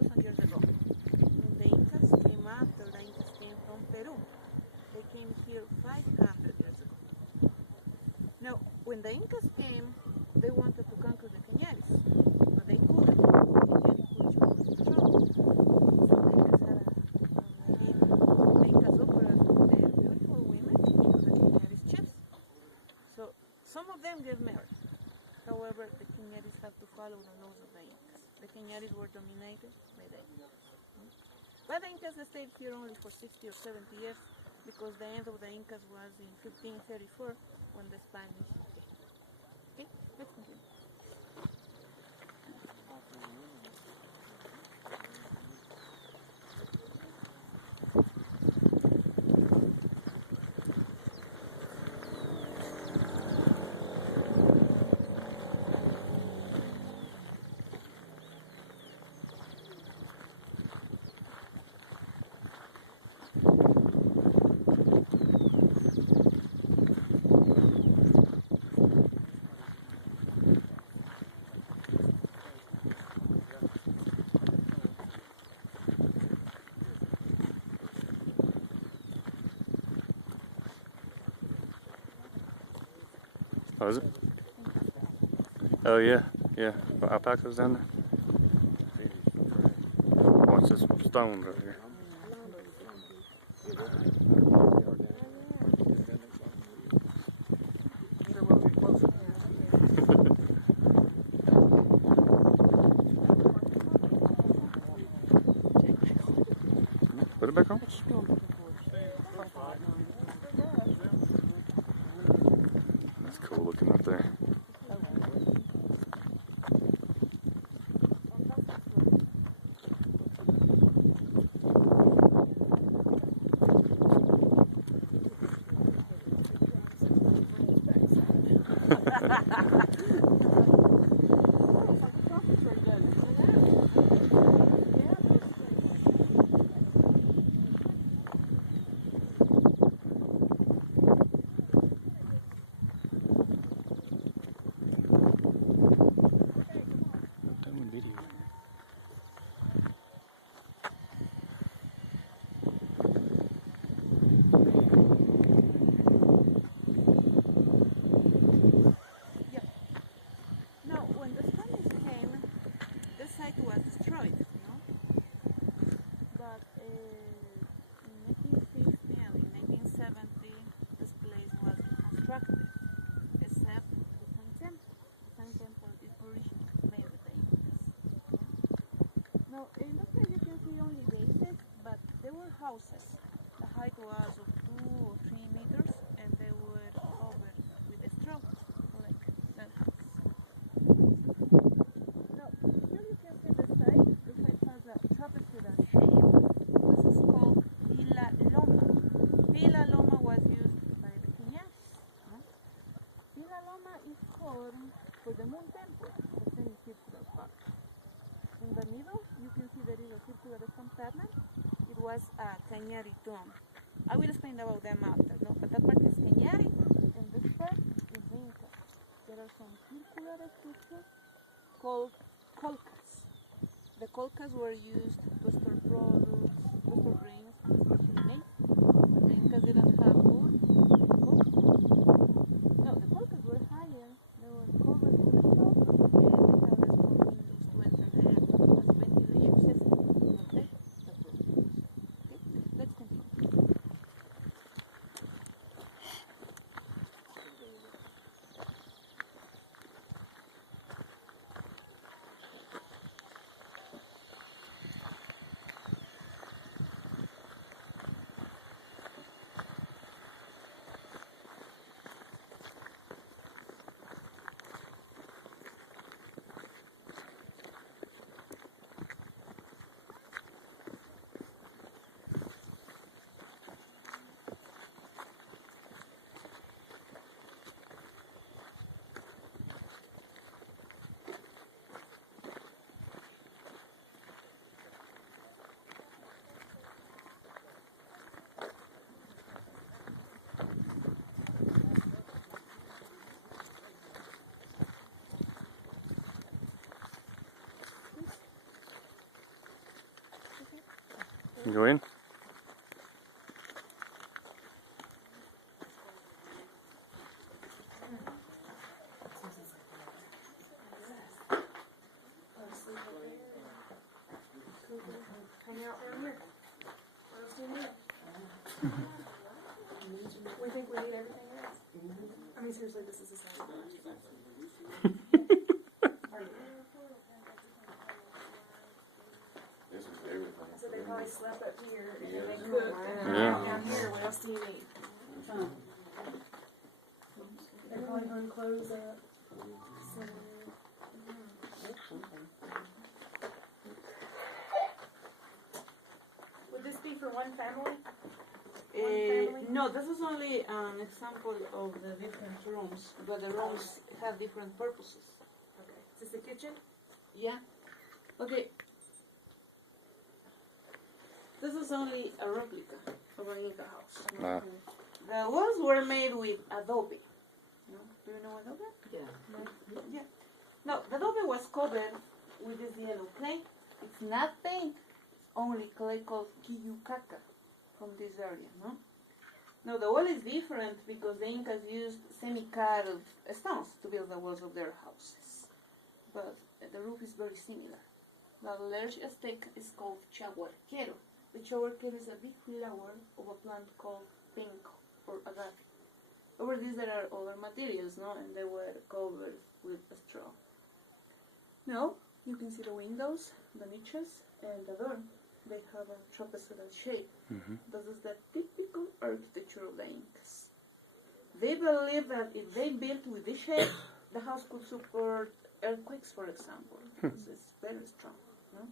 5,000 years ago. When the Incas came after the Incas came from Peru. They came here 500 years ago. Now, when the Incas came, they wanted to conquer the Cañaris, but they couldn't. The Cañari culture was strong. So the Incas had the Incas operas with their beautiful women into the Cañaris chiefs. So some of them get married. However, the Cañaris have to follow the laws of the Incas. The Cañaris were dominated by the Incas. But the Incas stayed here only for 60 or 70 years because the end of the Incas was in 1534 when the Spanish came. Okay, let's continue. Oh, is it? Oh, yeah. Yeah. Alpacas down there. Watch this stone right here. Put it back on. That's cool looking up there. But in 1960 and in 1970, this place was reconstructed, except the Sun Temple. The Sun Temple is originally made with the Incas. Now, in this place you can see only bases, but there were houses. The height was of 2 or 3 meters, and they were covered with straw, like that house. Now, here you can see the site. The site has a trapezoidal shape. This is called Villa Loma. Villa Loma was used by the Cañaris. Villa Loma is formed for the Moon Temple, the semicircular part. In the middle, you can see there is a circular stone pattern. It was a Cañari tomb. I will explain about them after, no? But that part is Cañari, and this part is Inca. There are some circular structures called colcas. The colcas were used to store products, to store grains, and to store meat. The Incas didn't have wood. No, the colcas were higher. They were covered with straw, and they had strong windows to enter there as a ventilation system. Okay, that's what it is. Okay, let's continue. Go in. Hang out down here. What else do you need? We think we need everything else. I mean, seriously, this is a sign. This is everything. So they probably slept up here and Yes. they cooked and Yeah. down here. What else do you need? They probably hung clothes up. So, would this be for one family? family? No, this is only an example of the different rooms, but the rooms have different purposes. Okay. Is this the kitchen? Yeah. Okay. This is only a replica of an Inca house. Ah. The walls were made with adobe. No? Do you know adobe? Yeah. Yeah. No, the adobe was covered with this yellow clay. It's not paint. It's only clay called kiyukaka from this area. No. Now the wall is different because the Incas used semi-cut stones to build the walls of their houses, but the roof is very similar. The large stake is called chaguarquero. The chaguarquero is a big flower of a plant called penco or agave. Over this there are other materials, no, and they were covered with a straw. Now you can see the windows, the niches, and the door. They have a trapezoidal shape. This is the typical architecture of the Incas. They believed that if they built with this shape, the house could support earthquakes, for example, because it's very strong. No?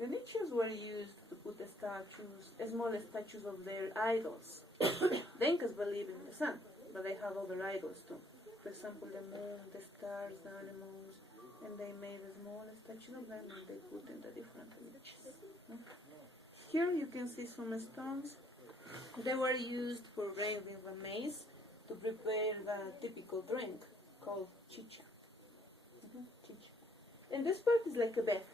The niches were used to put the statues, small statues of their idols. The Incas believe in the sun, but they have other idols too. For example, the moon, the stars, the animals, and they made a small statue of them and they put in the different niches. No? Here you can see some stones. They were used for grinding the maize to prepare the typical drink called chicha. Chicha. And this part is like a bed.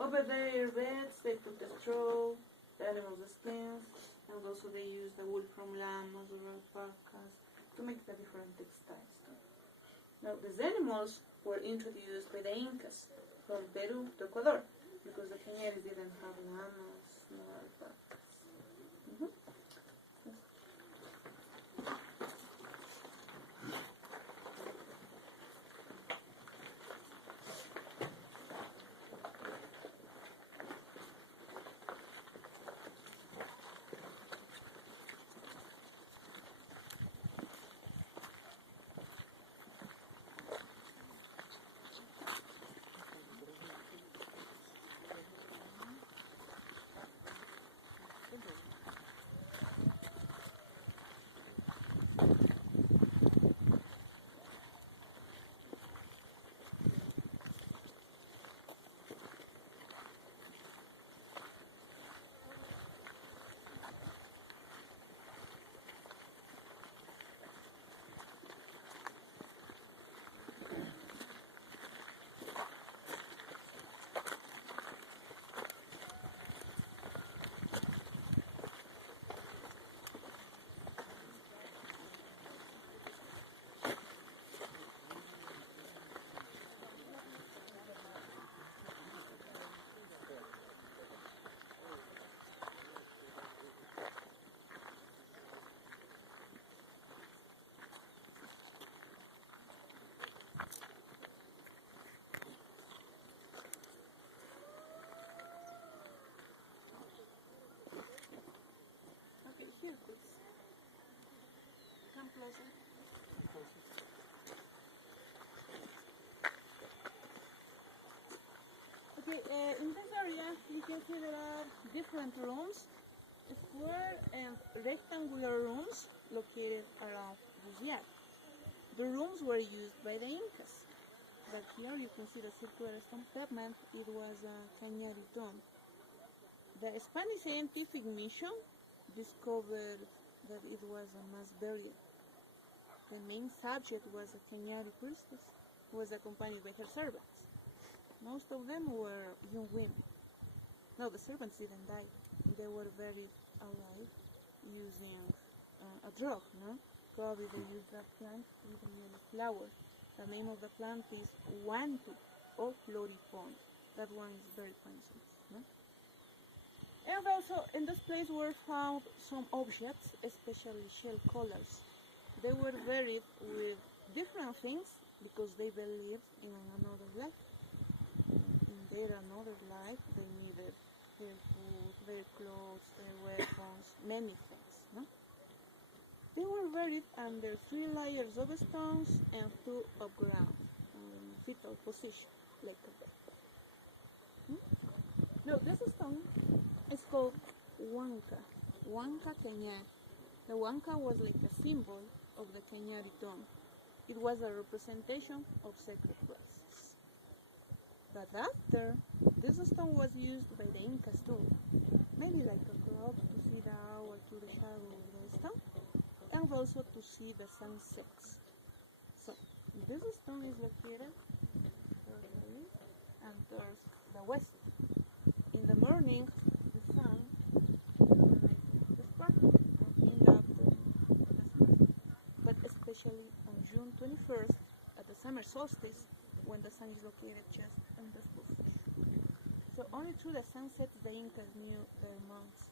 Over there, beds, they put the straw, the animals' skins, and also they use the wool from llamas or alpacas to make the different textiles too. Now, these animals were introduced by the Incas from Peru to Ecuador because the Cañaris didn't have llamas nor alpacas. Here, please. Come closer. Okay, in this area, you can see there are different rooms, square and rectangular rooms located around this yard. The rooms were used by the Incas, but here you can see the circular stone pavement. It was a Cañari tomb. The Spanish scientific mission discovered that it was a mass burial. The main subject was a Cañari priestess who was accompanied by her servants. Most of them were young women. No, the serpents didn't die. They were buried alive using a drug, no? Probably they used that plant with a yellow flower. The name of the plant is Wantu or Floripon. That one is very coincidence, no? And also in this place were found some objects, especially shell collars. They were buried with different things because they believed in another life. In their another life, they needed their food, their clothes, their weapons, many things. No? They were buried under 3 layers of stones and 2 of ground, in fetal position, like a bed. No, this stone is called Huanca Cañar. The Huanca was like a symbol of the Cañari tomb. It was a representation of sacred places. But after, this stone was used by the Incas too. Maybe like a clock to see the hour to the shadow of the stone, and also to see the sunsets. So, this stone is located towards the east and towards the west. In the morning, the sun illuminates the spot, and in the afternoon, the sun. But especially on June 21st, at the summer solstice, when the sun is located just in this position. So only through the sunsets the Incas knew their months